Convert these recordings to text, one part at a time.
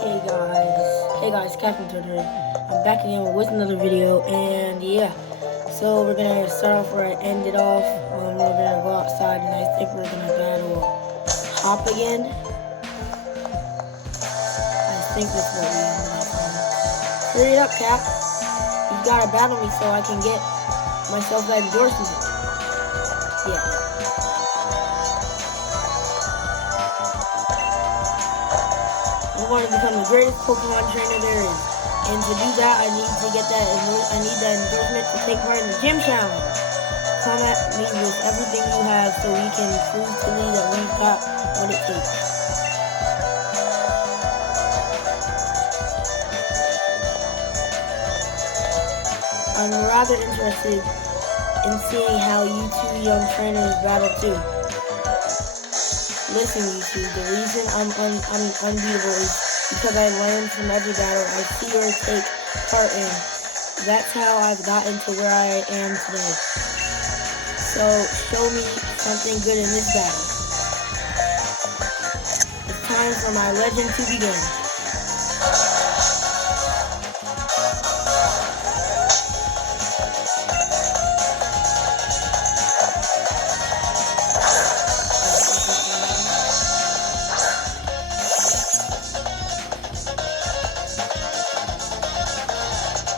Hey guys, Captain Turner. I'm back again with another video, and yeah, so we're gonna start off where I ended off. We're gonna go outside, and I think we're gonna battle Hop again. I think that's what we ended up on. Hurry up, Cap! You gotta battle me so I can get myself that endorsement. Yeah. I'm going to become the greatest Pokemon trainer there is. And to do that, I need to get that endorsement to take part in the gym challenge. Come at me with everything you have so we can prove to Lee that we've got what it takes. I'm rather interested in seeing how you two young trainers battle too. Listen, you two, the reason I'm unbeatable is because I learned from every battle I see or take part in. That's how I've gotten to where I am today. So, show me something good in this battle. It's time for my legend to begin.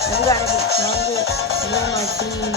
We gotta get stronger, and then my team.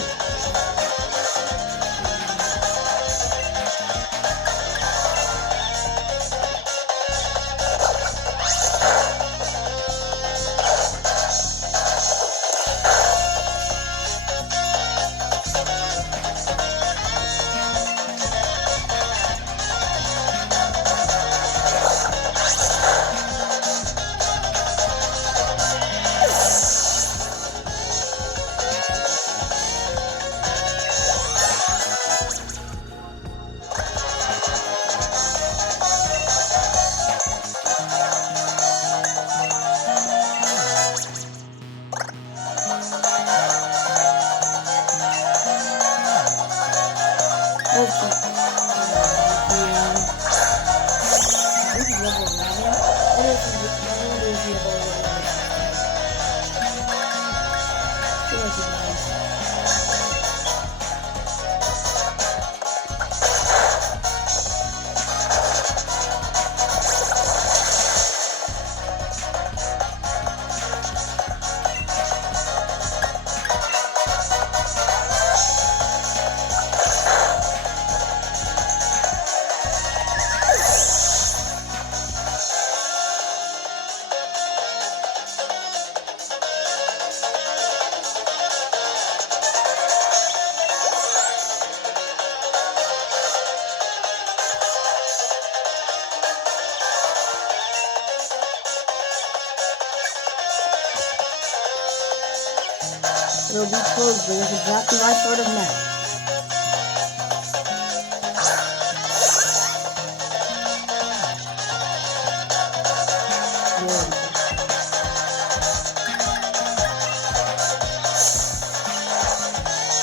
It'll be close, but it's exactly my sort of match.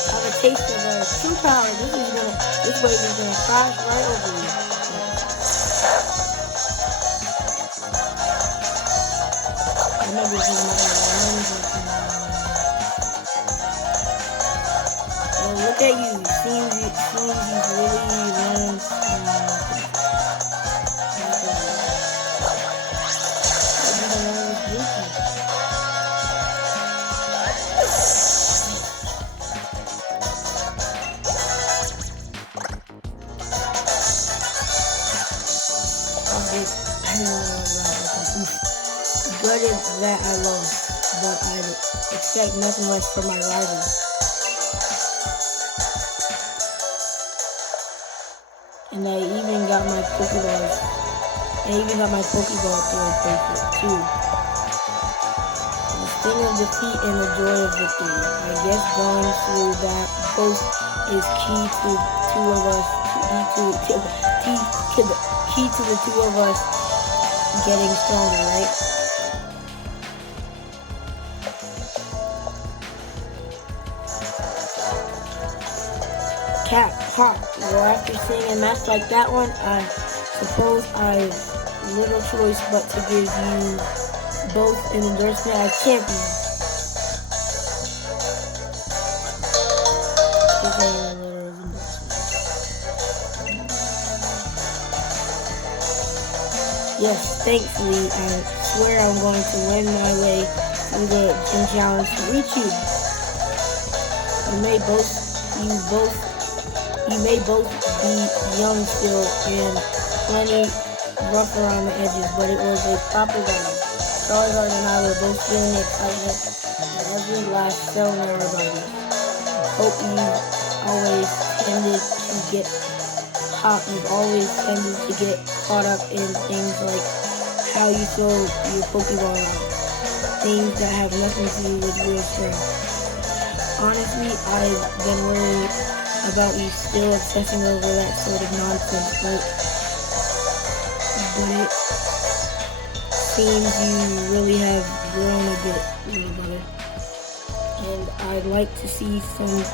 Have a taste of true power. This wave is gonna crash right over you. I remember thinking about look at you. Seems you've really learned. Gutted that I lost, but I expect nothing less from my rivals. And I even got my Pokeball. Bracelet too. The sting of defeat and the joy of victory. I guess going through that both is key to two of us. Key to the two of us getting stronger, right? Cap, Hop. Well, after seeing a match like that one, I suppose I've little choice but to give you both an endorsement as champion. Yes, thankfully, I swear I'm going to win my way through the gym challenge to reach you. You may both be young still and plenty rough around the edges, but it was a proper battle. Charizard and I were both feeling the excitement at every last cell in our bodies. Hope you've always tended to get caught up in things like how you throw your Pokeball out. Things that have nothing to do with real strength. Honestly, I've been worried about you still obsessing over that sort of nonsense, but it seems you really have grown a bit, little brother. And I'd like to see some more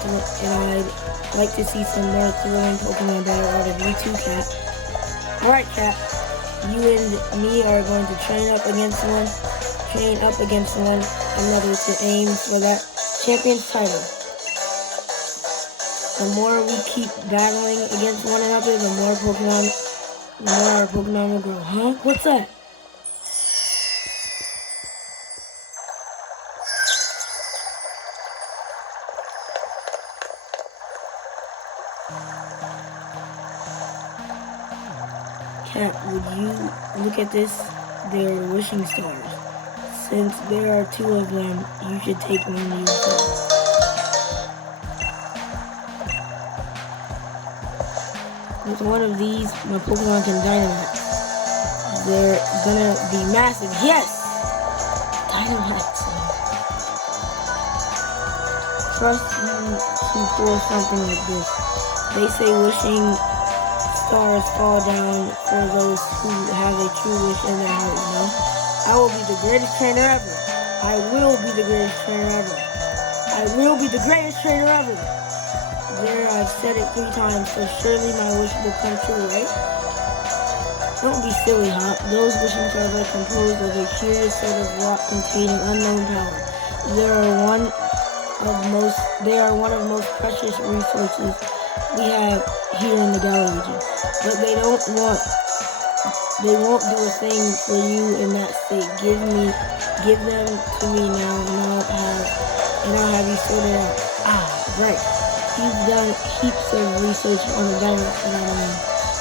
thrilling Pokemon battle out of you too, Cat. Alright, Cat. You and me are going to train up against one another to aim for that champion's title. The more we keep battling against one another, the more our Pokemon will grow. Huh? What's that? Cat, would you look at this? They're wishing stars. Since there are two of them, you should take one to yourself. With one of these, my Pokemon can Dynamax. They're gonna be massive. Yes! Dynamax. Trust you to pull something like this. They say wishing stars fall down for those who have a true wish in their heart, you know? I will be the greatest trainer ever. I will be the greatest trainer ever. I will be the greatest trainer ever. There, I've said it 3 times, so surely my wish will come true, right? Don't be silly, Hop. Those wishing stars are composed of a curious sort of rock containing unknown power. They are one of the most precious resources we have here in the Galar region. But they won't do a thing for you in that state. Give them to me now, and I'll have you sorted out. Ah, right. You've done heaps of research on the Dynamax phenomenon,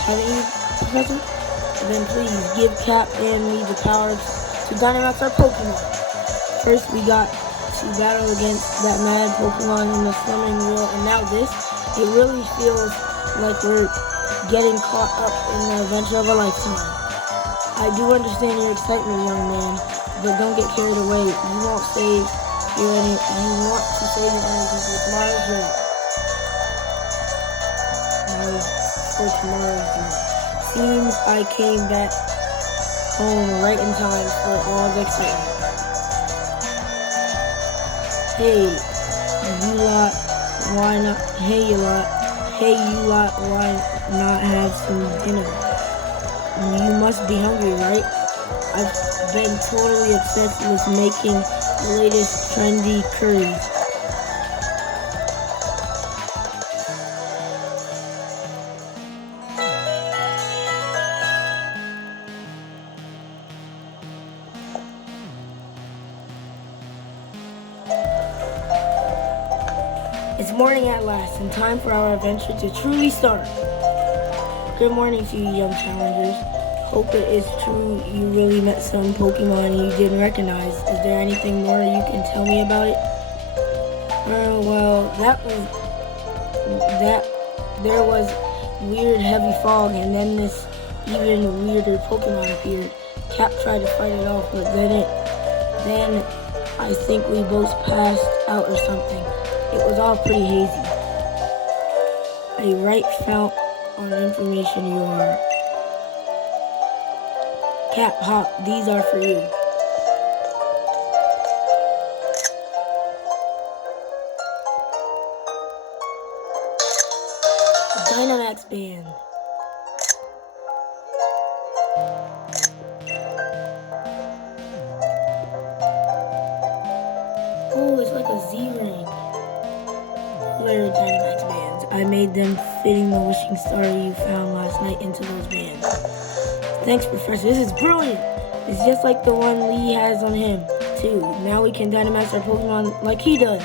haven't you, Professor? Then please give Cap and me the power to Dynamax our Pokemon. First, we got to battle against that mad Pokemon in the swimming wheel, and now this. It really feels like we're getting caught up in the adventure of a lifetime. I do understand your excitement, young man, but don't get carried away. You want to save your energy with Mars for tomorrow's day. Seems I came back home right in time for all the excitement. Hey, you lot, why not? Hey, you lot, why not have some dinner? You must be hungry, right? I've been totally obsessed with making the latest trendy curries. It's morning at last, and time for our adventure to truly start. Good morning to you, young challengers. Hope it is true you really met some Pokemon you didn't recognize. Is there anything more you can tell me about it? Well, there was weird heavy fog, and then this even weirder Pokemon appeared. Cap tried to fight it off, but then I think we both passed out or something. It was all pretty hazy. A right fount on information you are. Cap, Hop, these are for you. The Dynamax Band. like a Z ring. Layer Dynamax bands. I made them fitting the wishing star you found last night into those bands. Thanks, Professor. This is brilliant. It's just like the one Lee has on him, too. Now we can Dynamax our Pokemon like he does.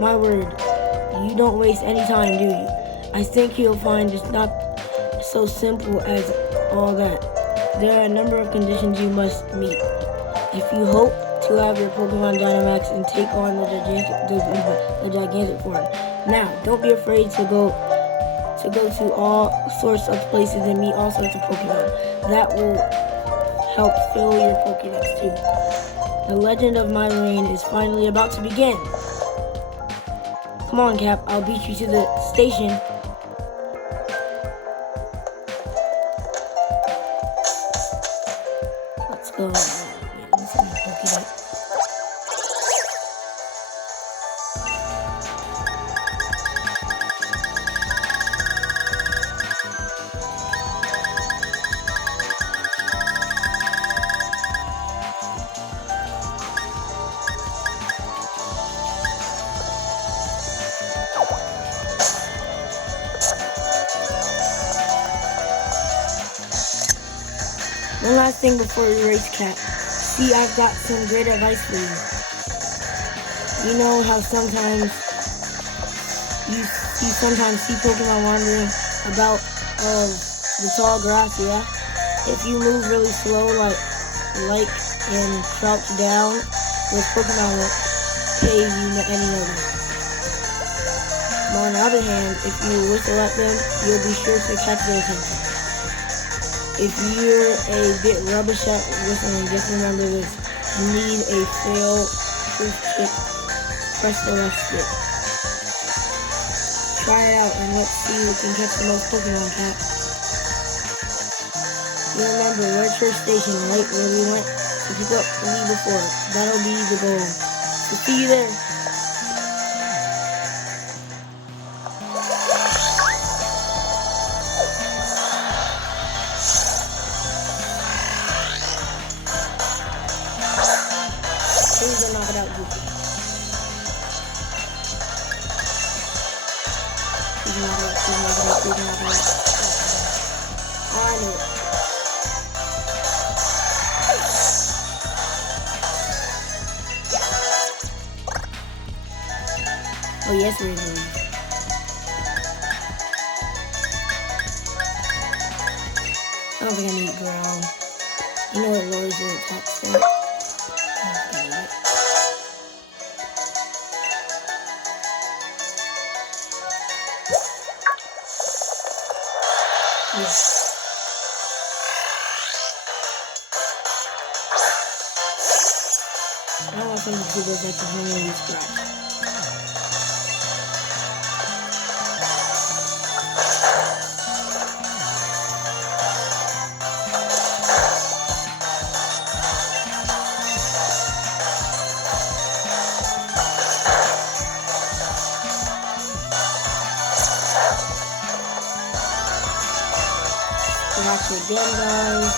My word, you don't waste any time, do you? I think you'll find it's not so simple as all that. There are a number of conditions you must meet. If you hope to have your Pokemon Dynamax and take on the gigantic form. Now, don't be afraid to go to all sorts of places and meet all sorts of Pokemon. That will help fill your Pokédex too. The legend of my reign is finally about to begin. Come on, Cap, I'll beat you to the station. Let's go. Let's see my Pokédex. One last thing before we race, Cat. See, I've got some great advice for you. You know how sometimes you see Pokemon wandering about the tall grass, yeah? If you move really slow, like and crouch down, those Pokemon won't pay you any notice. But on the other hand, if you whistle at them, you'll be sure to catch their attention. If you're a bit rubbish at whistling, just remember this. You need a fail-proof kick. Press the left stick. Try it out and let's see who can catch the most Pokemon, Cat. You remember, Red Church Station, right where we went to pick up Lee before. That'll be the goal. So see you there. Please don't knock it out, Goofy. Please knock it out, please knock it out, please knock it out. I knew it. Oh yes, Raven. I don't think I need ground. You know it lowers your attack stat. Yes. I don't want something to do this like the Henry scratch. Watch it again, guys.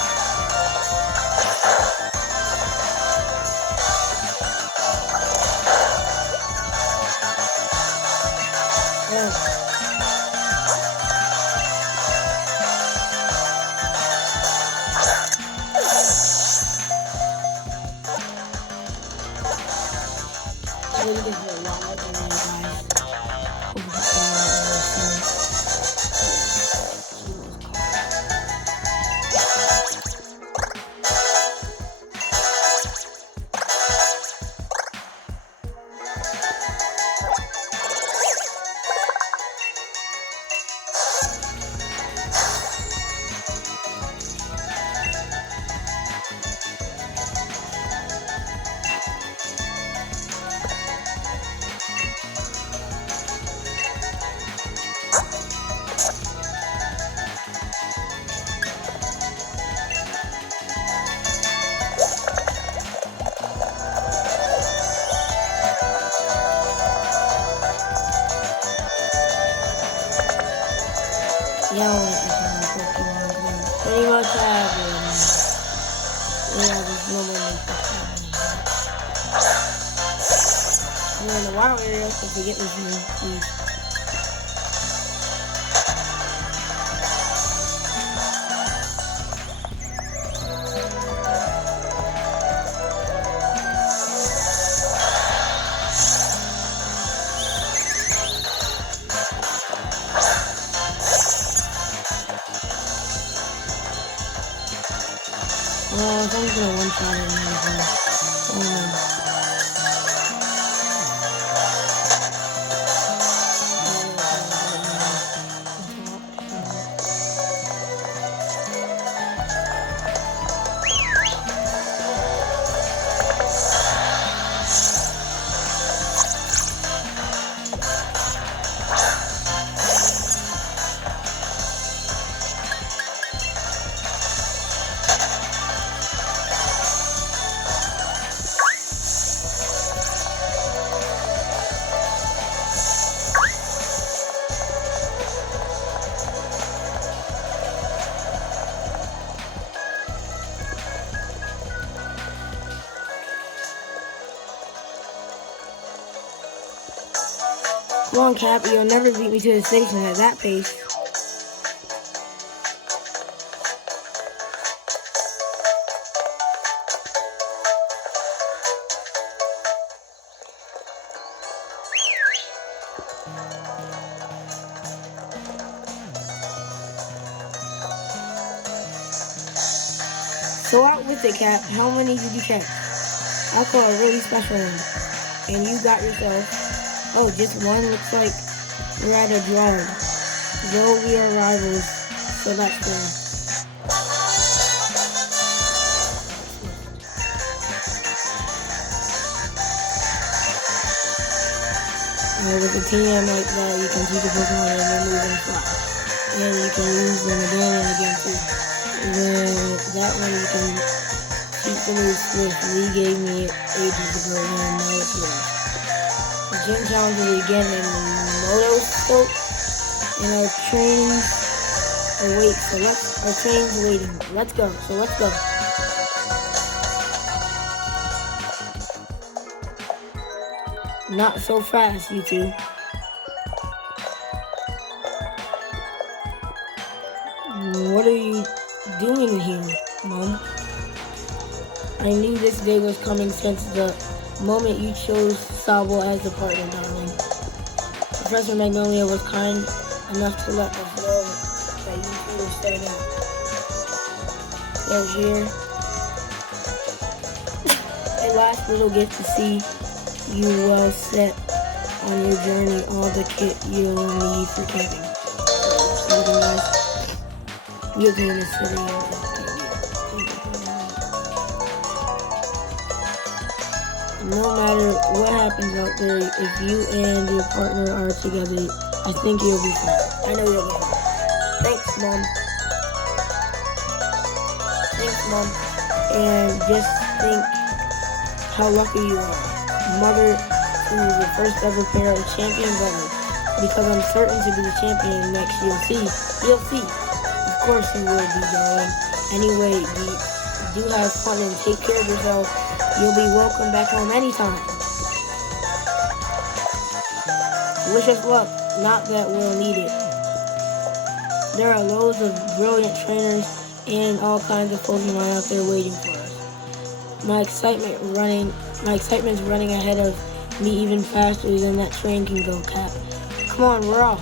Really good for a lot of you guys. we're in the wild area, so forget this room, please. Well, I'm just gonna one-shot it and come on, Cap, you'll never beat me to the station at that pace. So out with it, Cap. How many did you catch? I'll call a really special one. And you got yourself... Oh, just one? Looks like we're at a drawing. Though we are rivals, so that's fair. With a team like that, you can teach a Pokemon and they move and fly. And you can use them again and again too. That one you can keep the move swift. Lee gave me ages ago and now it's yours. The gym challenges again in Moto Scope, and our trains await. Our train's waiting. Let's go. So let's go. Not so fast, you two. What are you doing here, Mom? I knew this day was coming since the moment you chose Sabo as a partner, darling. Professor Magnolia was kind enough to let us know that you two were staying out. So here, a last little gift to see you well set on your journey, all the kit you'll need for camping. Something nice. You'll be in the city. No matter what happens out there, if you and your partner are together, I think you'll be fine. I know you'll be fine. Thanks, Mom. Thanks, Mom. And just think how lucky you are. Mother, who is the first ever pair of champions ever. Because I'm certain to be the champion next, you'll see. You'll see. Of course you will be, darling. Anyway, do have fun and take care of yourself. You'll be welcome back home anytime. Wish us luck, not that we'll need it. There are loads of brilliant trainers and all kinds of Pokemon out there waiting for us. My excitement's running ahead of me even faster than that train can go, Cap. Come on, we're off.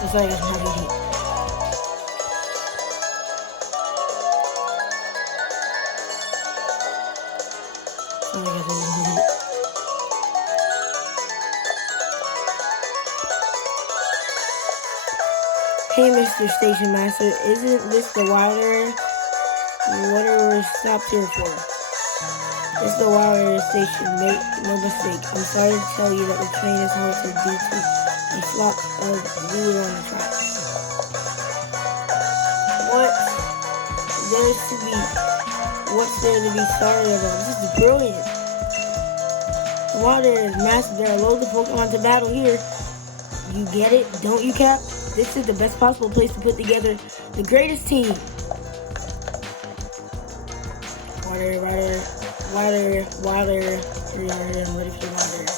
It's like it's not easy. Hey, Mr. Station Master, isn't this the wild area? What are we stopped here for? This is the wild area station, make no mistake. I'm sorry to tell you that the train is halted due to a flop of glue on the tracks. What what's there to be sorry about? This is brilliant. While there is massive, there are loads of Pokemon to battle here. You get it, don't you, Cap? This is the best possible place to put together the greatest team. Water, here I'm ready for water.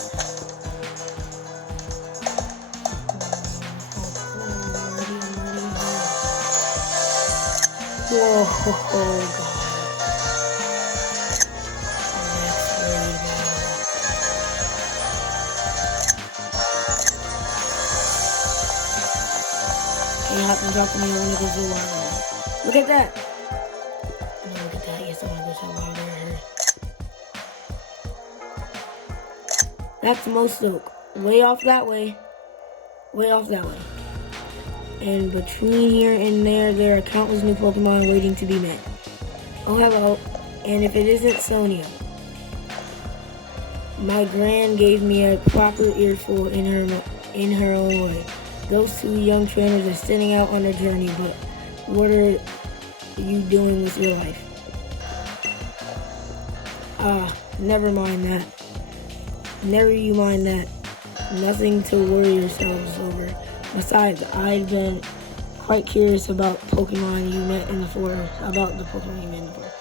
Whoa, God. Can't help me talk to me, I want to go to water. Look at that. Look at that, yes, I want to go to water. That's most oak. Way off that way. Way off that way. And between here and there are countless new Pokemon waiting to be met. Oh, hello. And if it isn't Sonia. My gran gave me a proper earful in her own way. Those two young trainers are setting out on a journey, but what are you doing with your life? Never mind that. Never you mind that. Nothing to worry yourselves over. Besides, I've been quite curious about Pokemon you met in the forest. About the Pokemon you met in the forest.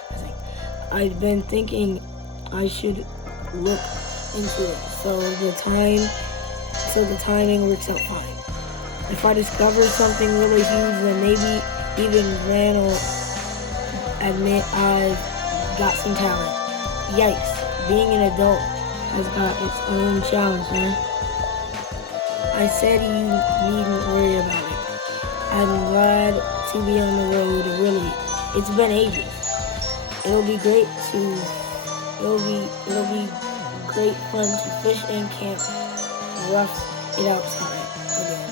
I've been thinking I should look into it. So the timing works out fine. If I discover something really huge, then maybe even Gran will admit I've got some talent. Yikes, being an adult has got its own challenge, man. I said you needn't worry about it. I'm glad to be on the road, really. It's been ages. It'll be great fun to fish and camp, rough it out tonight again.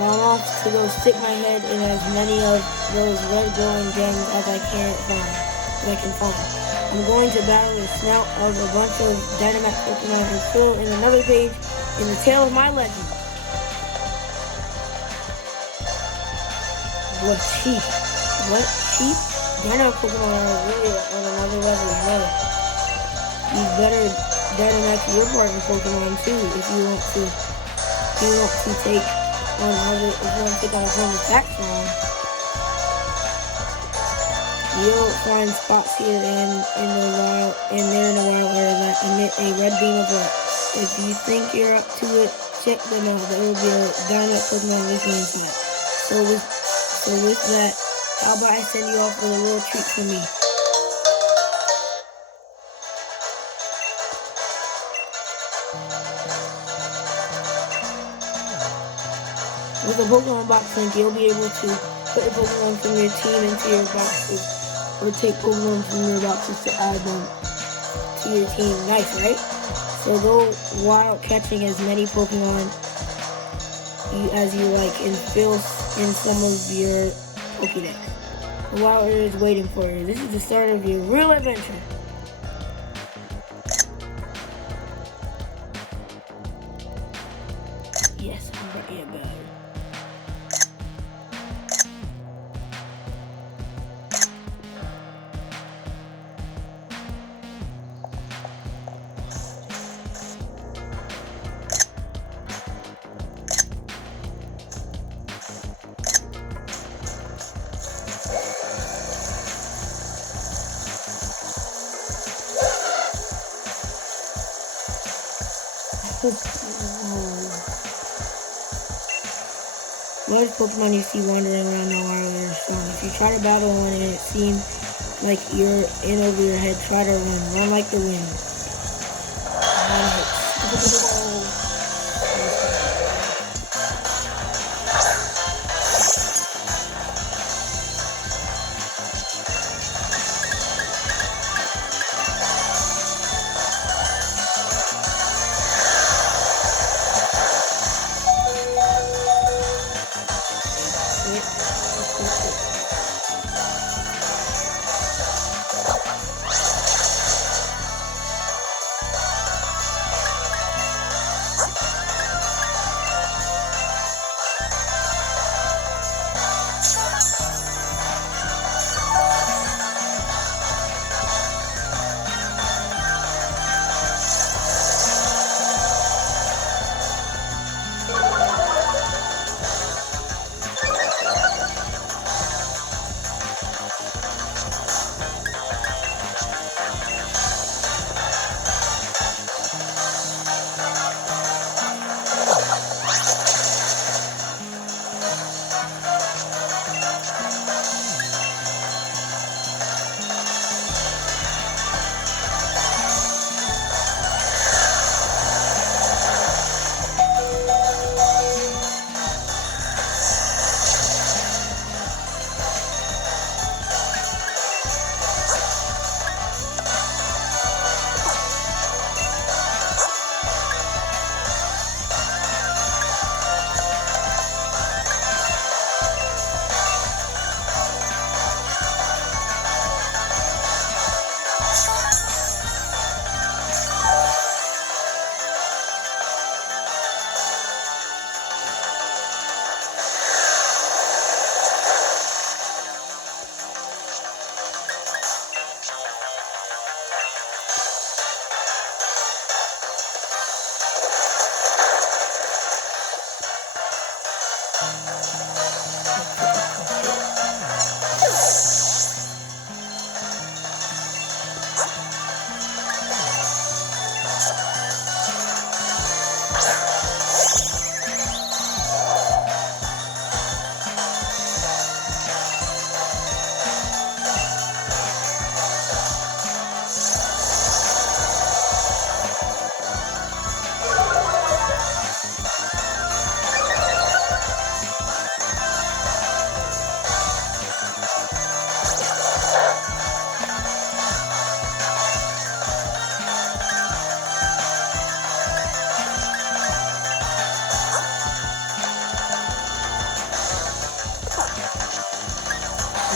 Well, I'm off to go stick my head in as many of those red glowing gems as I can find. I'm going to battle the snout of a bunch of Dynamax Pokemon and fill in another page in the tale of my legend. What sheep? Dynamax Pokemon are really on another level as well. You better Dynamax your partner Pokemon too if you want to take on a opponent's attack strong. You'll find spots here and there in the wild area that emit a red beam of light. If you think you're up to it, check them out. There will be a Dynamax Pokemon waiting inside. So with that, how about I send you off with a little treat for me? With a Pokemon box link, you'll be able to put a Pokemon from your team into your boxes, or take Pokemon from your boxes to add them to your team. Nice, right? So go wild catching as many Pokemon as you like and fill in some of your Pokédex. The wild area is waiting for you. This is the start of your real adventure. Yes, I'm ready about it. Most Pokemon you see wandering around the wild are strong. If you try to battle one and it seems like you're in over your head, try to run. Run like the wind.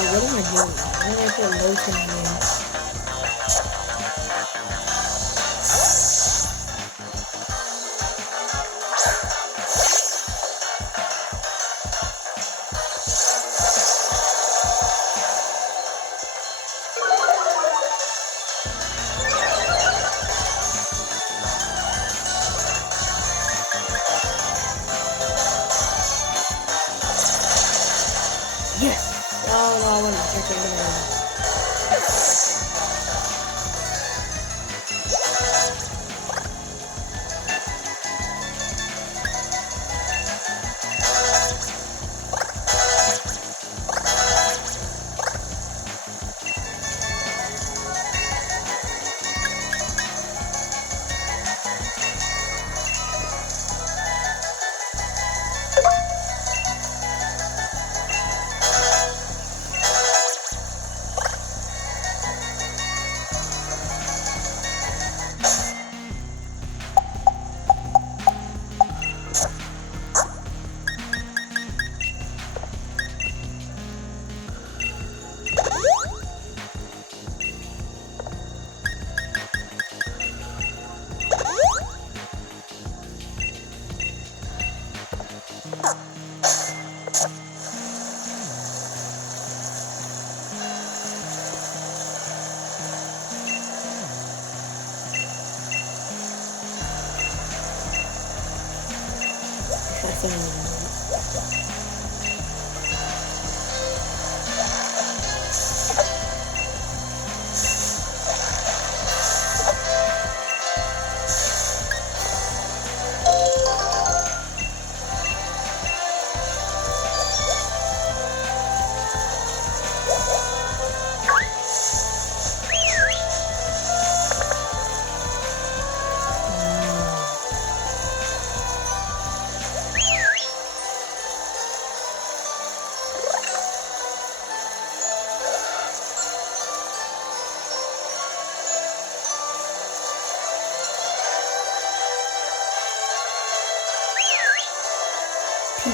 What am I doing? I'm gonna put lotion in. Yes! Oh no, I want to check it out.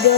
Go.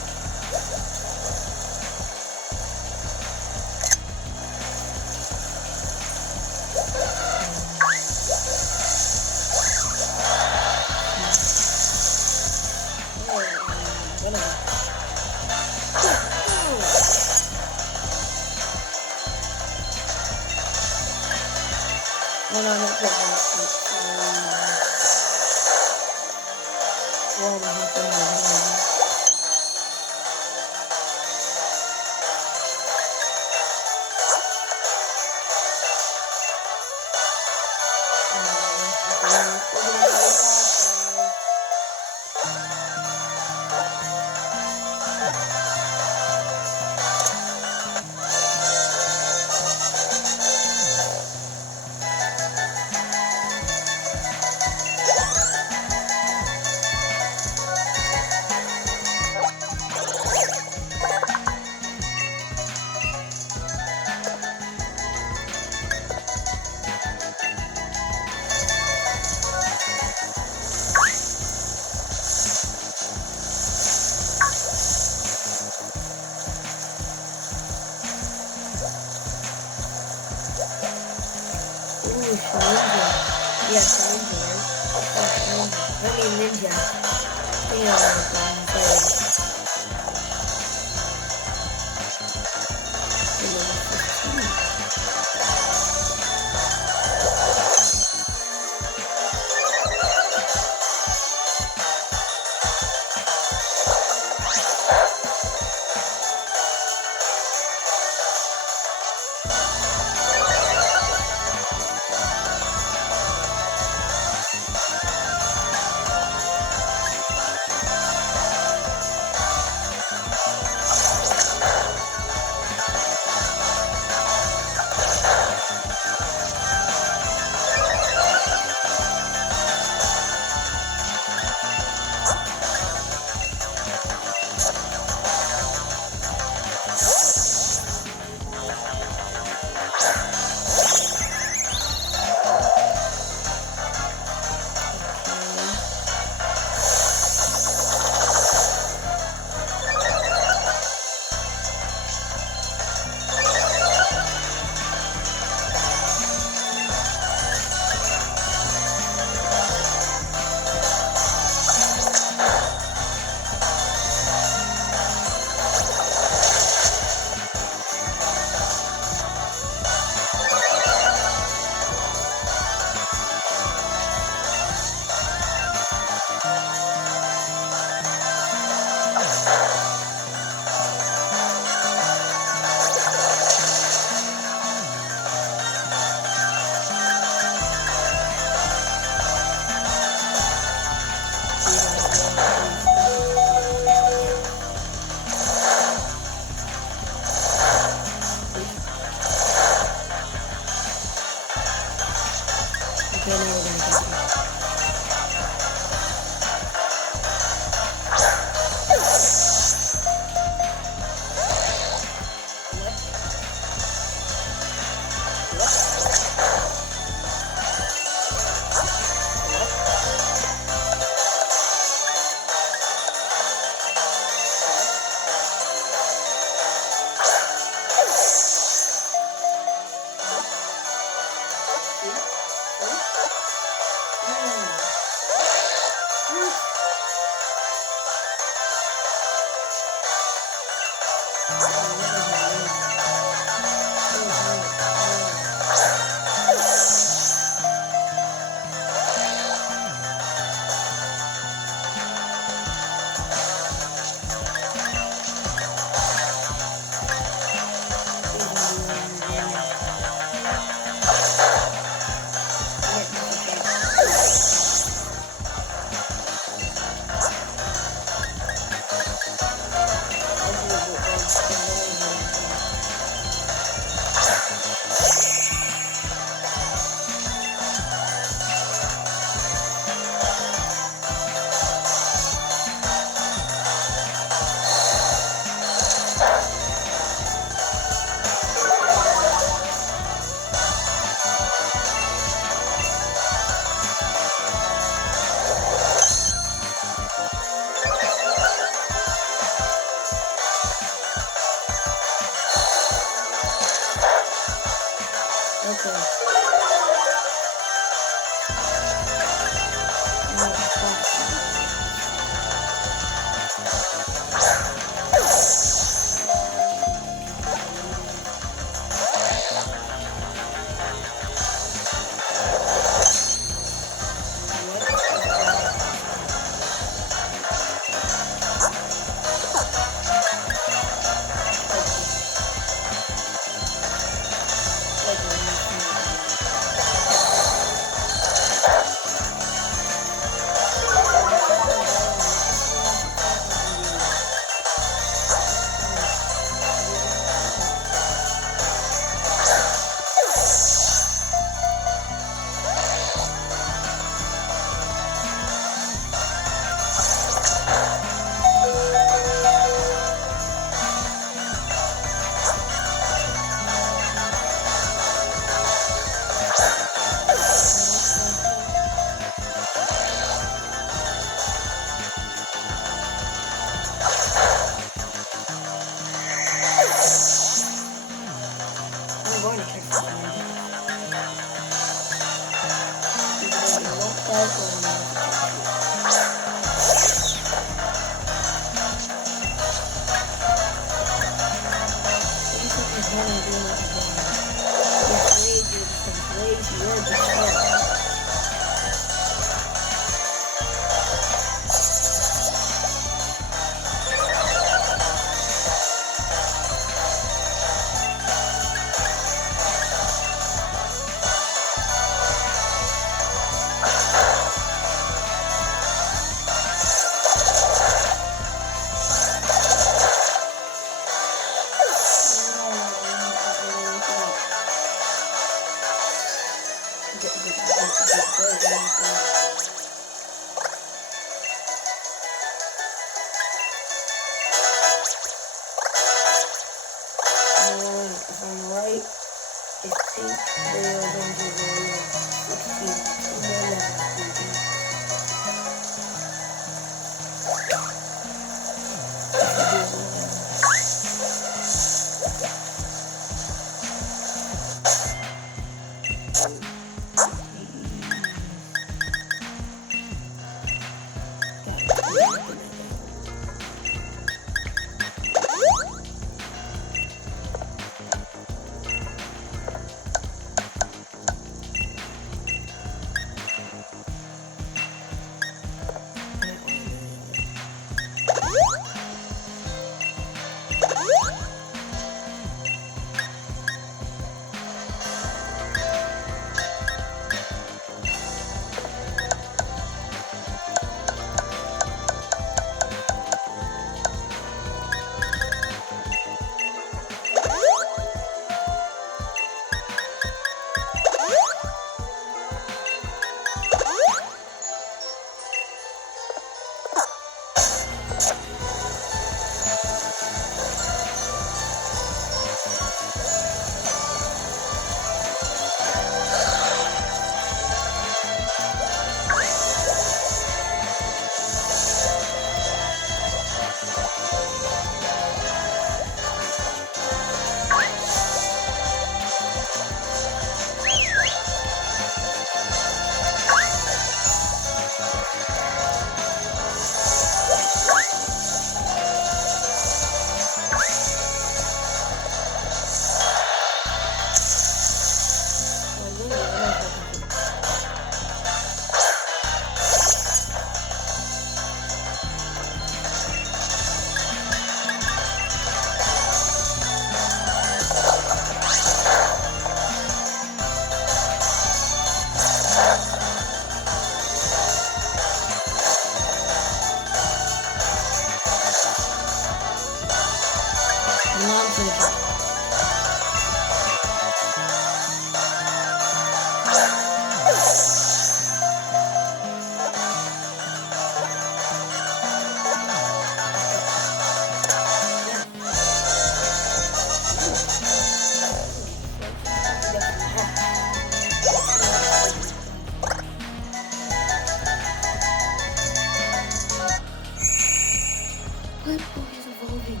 What? Oh, he's evolving.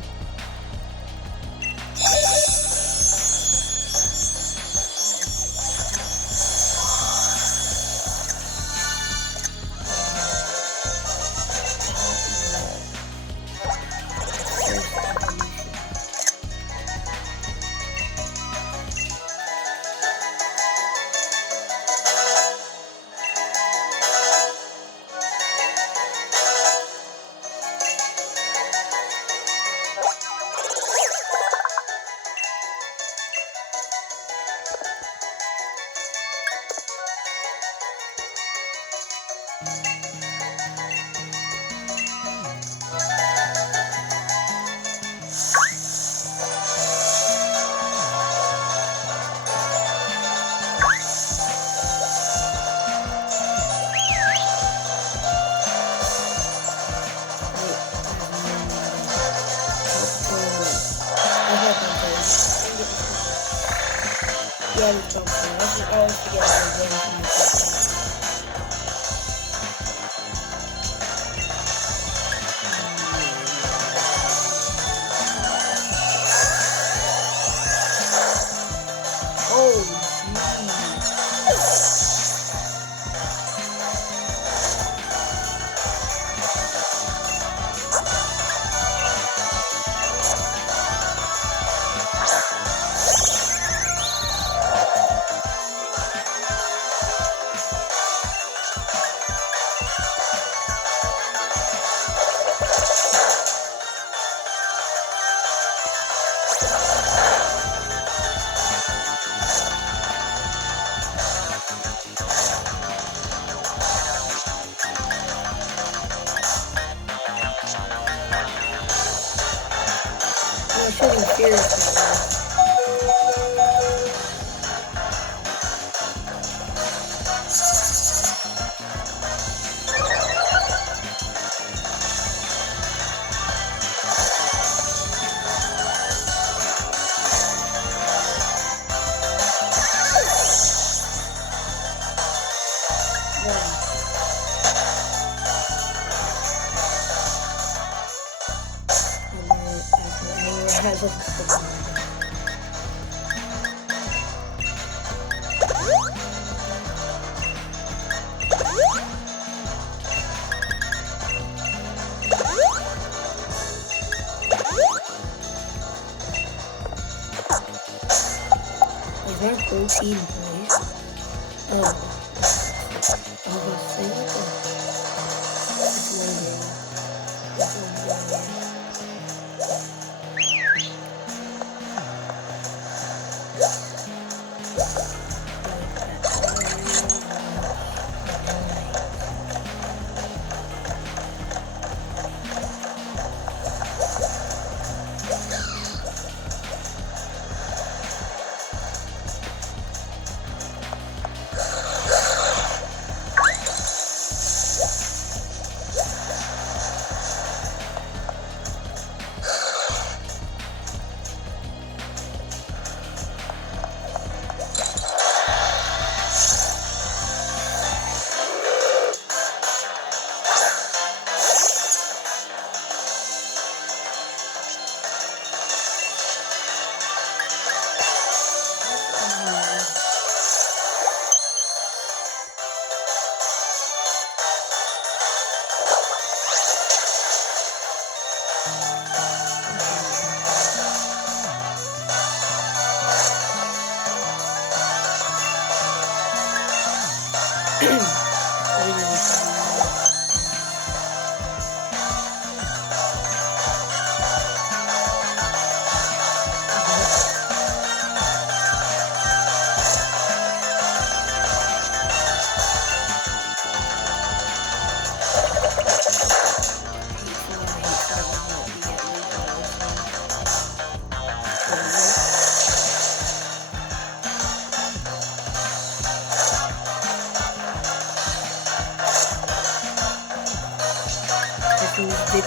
Yeah, it's something. I should always forget about the Oh, I'm shooting fierce. Is that protein, boys? Oh. I was gonna say that.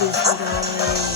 It's wondering.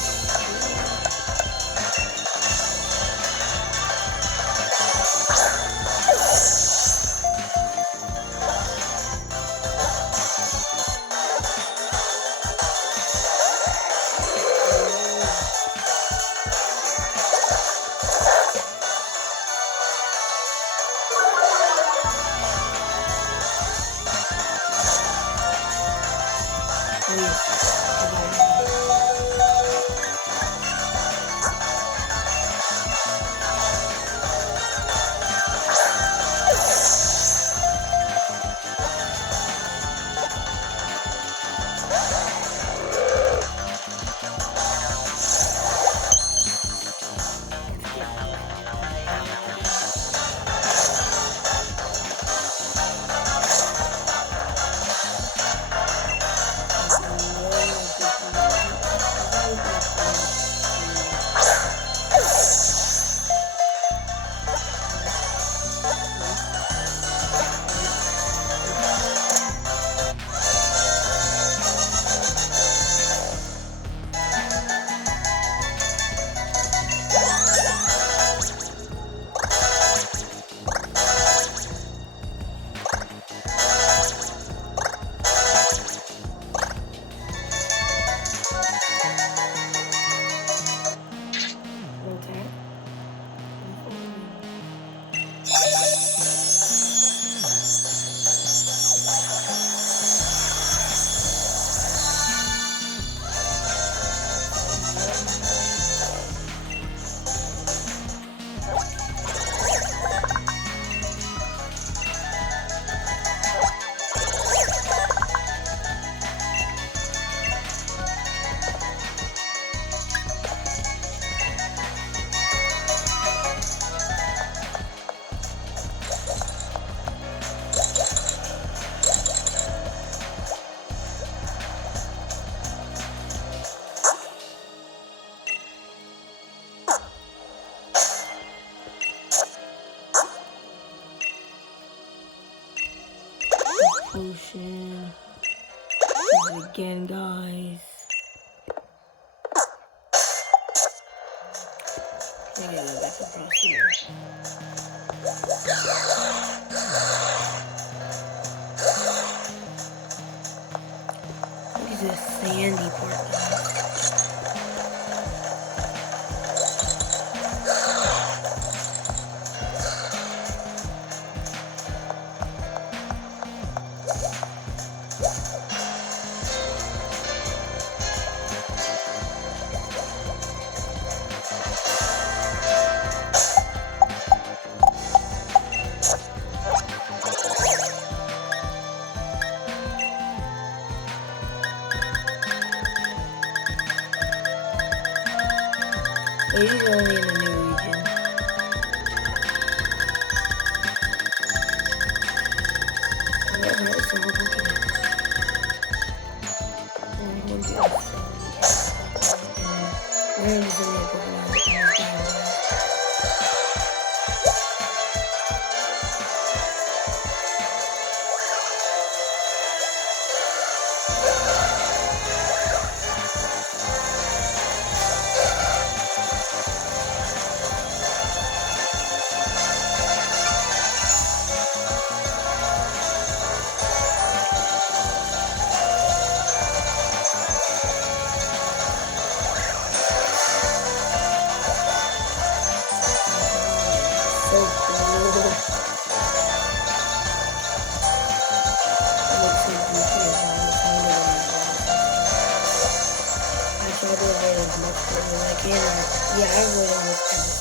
potion. Again, guys. I gotta go back across here. Look at this sandy part, guys. He's only in the new region. Oh, there's some Pokémon. We're just in the Pokémon. Yeah, I really like that.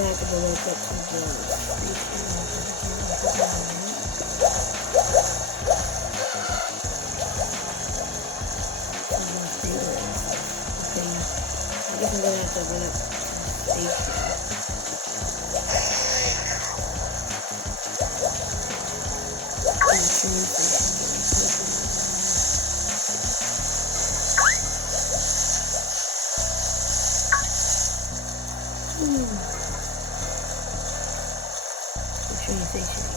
back of the lake up to the I guess I'm gonna have to run up to the train station.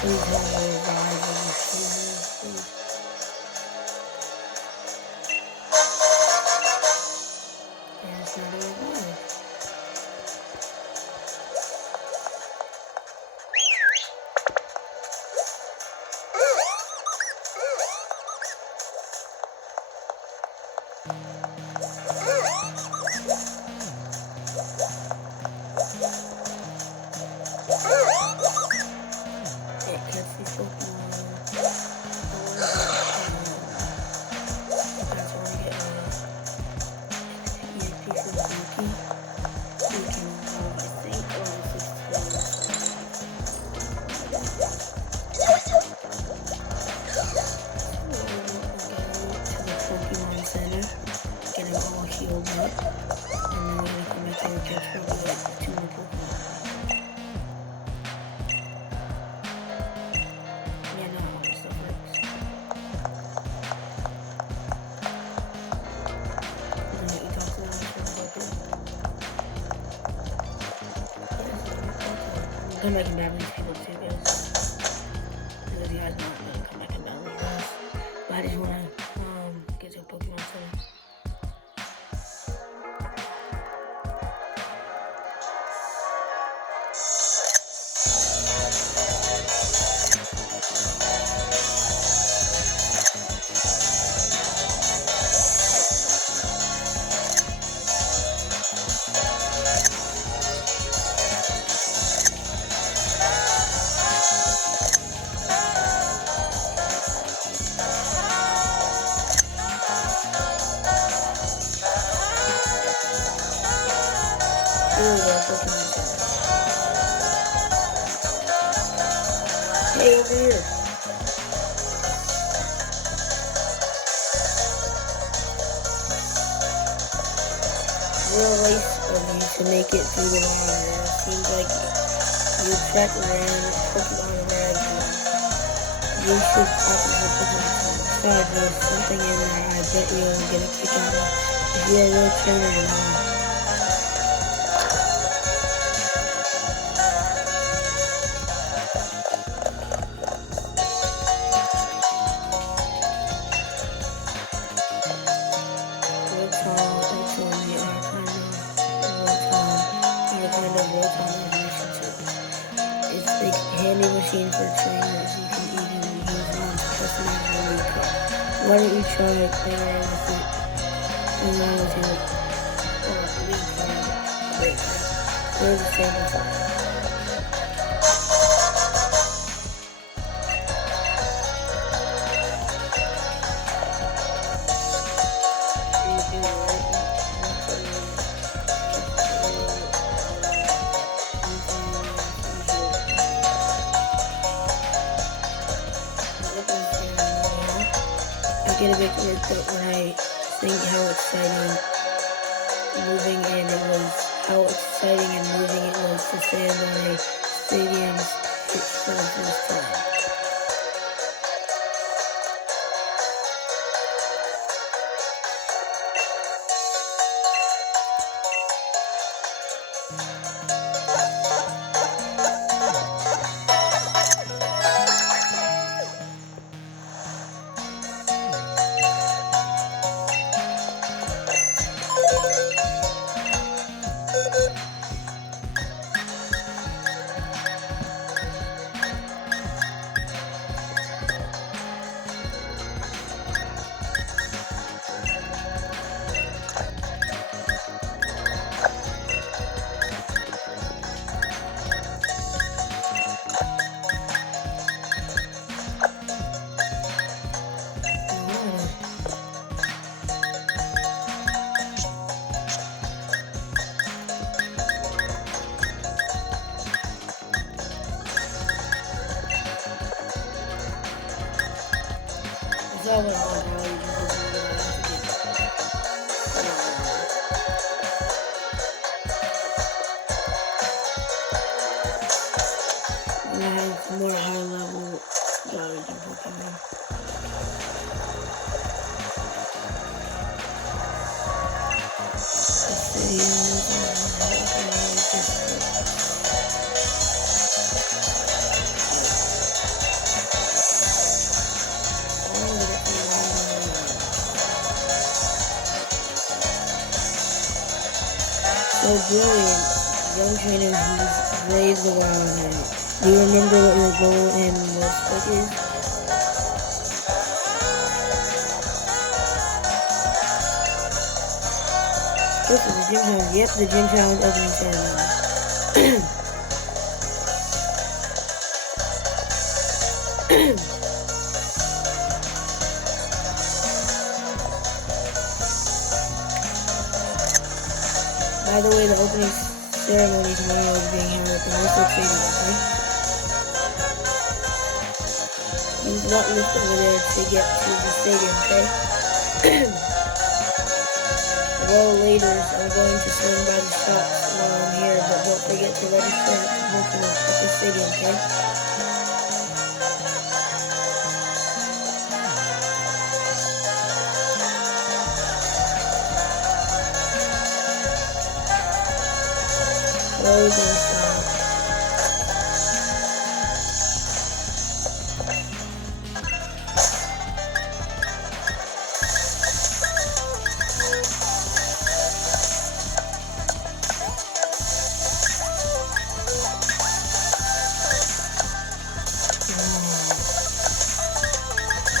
Please have a revive of your seasons, please. And it's not a revive. It gets these Pokemon. That's where we get EXP for the Buki. We can evolve, I think, level 16. To the Pokemon Center, getting all healed up, and then we're gonna come back here and catch probably like 2 more Pokemon. Yeah, no, all this stuff works. And then you talk to them for the Pokemon. Come back and battle these people too, guys. Because you guys want to come back and battle these guys. But I just want to get to a Pokemon Center. Here we go, Pokemon Center. Hey, over here. Real race of you to make it through the line. It seems like you track around Pokemon Red. You should probably have Pokemon Center. Besides, there's something in there I bet you'll get a kick out of if you're a real trainer and all. Handy machine for trainers. You can even use one to customize your lead card. Why don't you try playing around with it? Playing around with your lead card. Great card. There's a sample for it. Get a bit worked up when I think how exciting moving and it was, how exciting and moving it was to stand on a stadium's pitch for the first time. And I have more high level garbage in Pokemon. Oh, brilliant. Young trainer who's braved the wild night. Do you remember what your goal in was, Focus? This is the gym challenge. Yep, the gym challenge opening ceremony. By the way, the opening ceremony tomorrow is being held at the Norfolk Stadium, okay? Use that lift over there to get to the stadium, okay? Well, later, I'm going to swing by the shops while I'm here, but don't forget to register at the Pokémon at the stadium, okay? Closing time.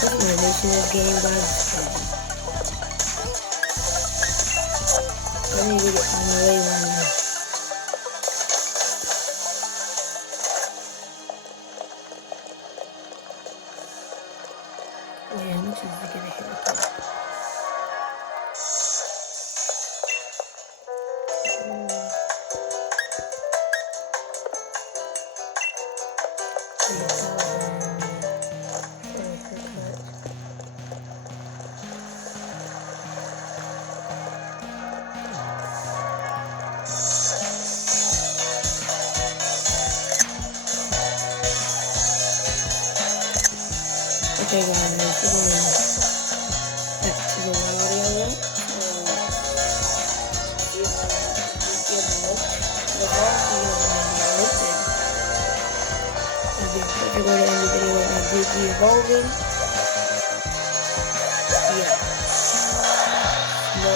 This animation is game by the screen. I need to get on the way one now. Wait, how much is it gonna hit? Okay guys, we're going back to the wild area. We're going to end the video with my Groupie evolving. Yeah. No.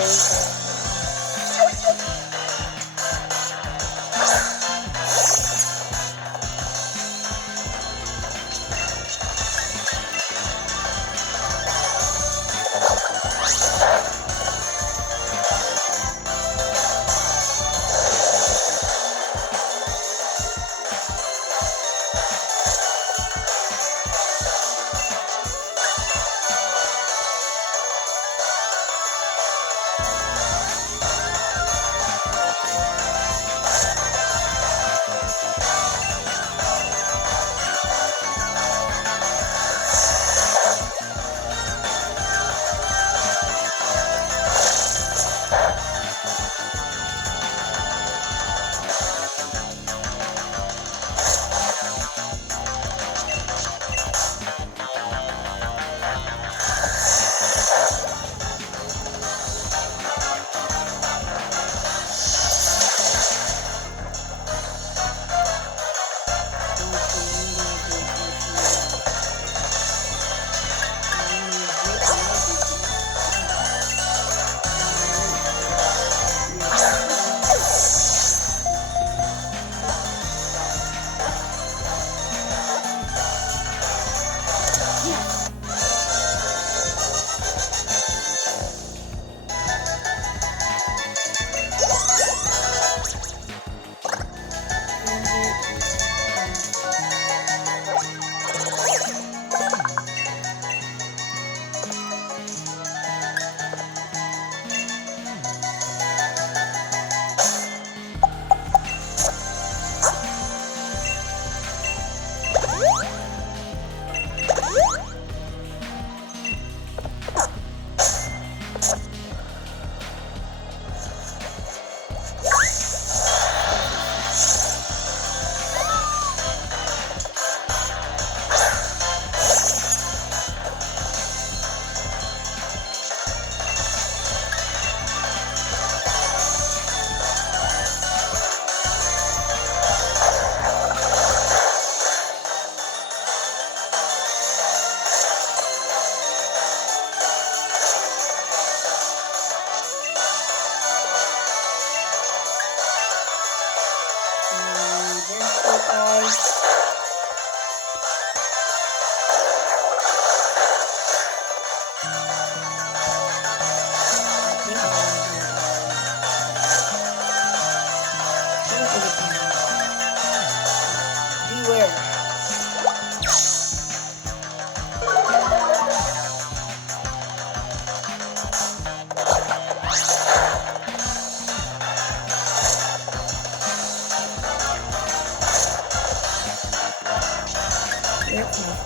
that's nice.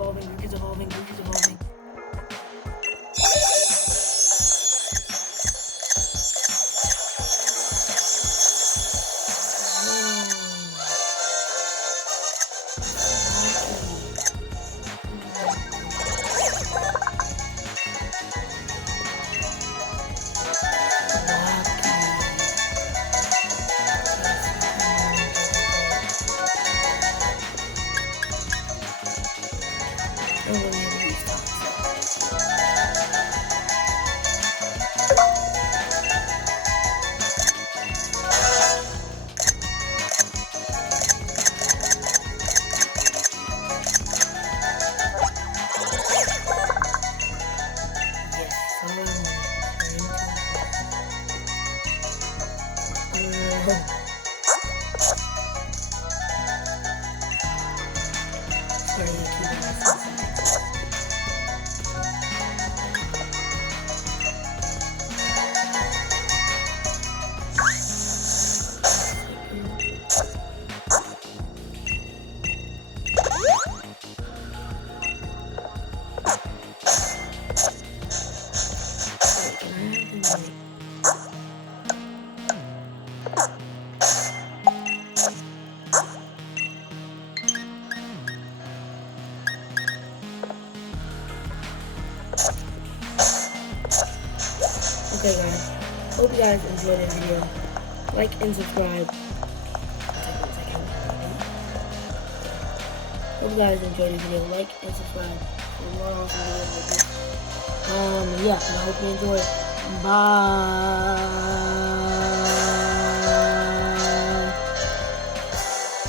Evolving. Okay guys, hope you guys enjoyed the video. Like and subscribe. Hope you guys enjoyed the video. Like and subscribe for more awesome videos like this. Yeah, I hope you enjoy. Bye.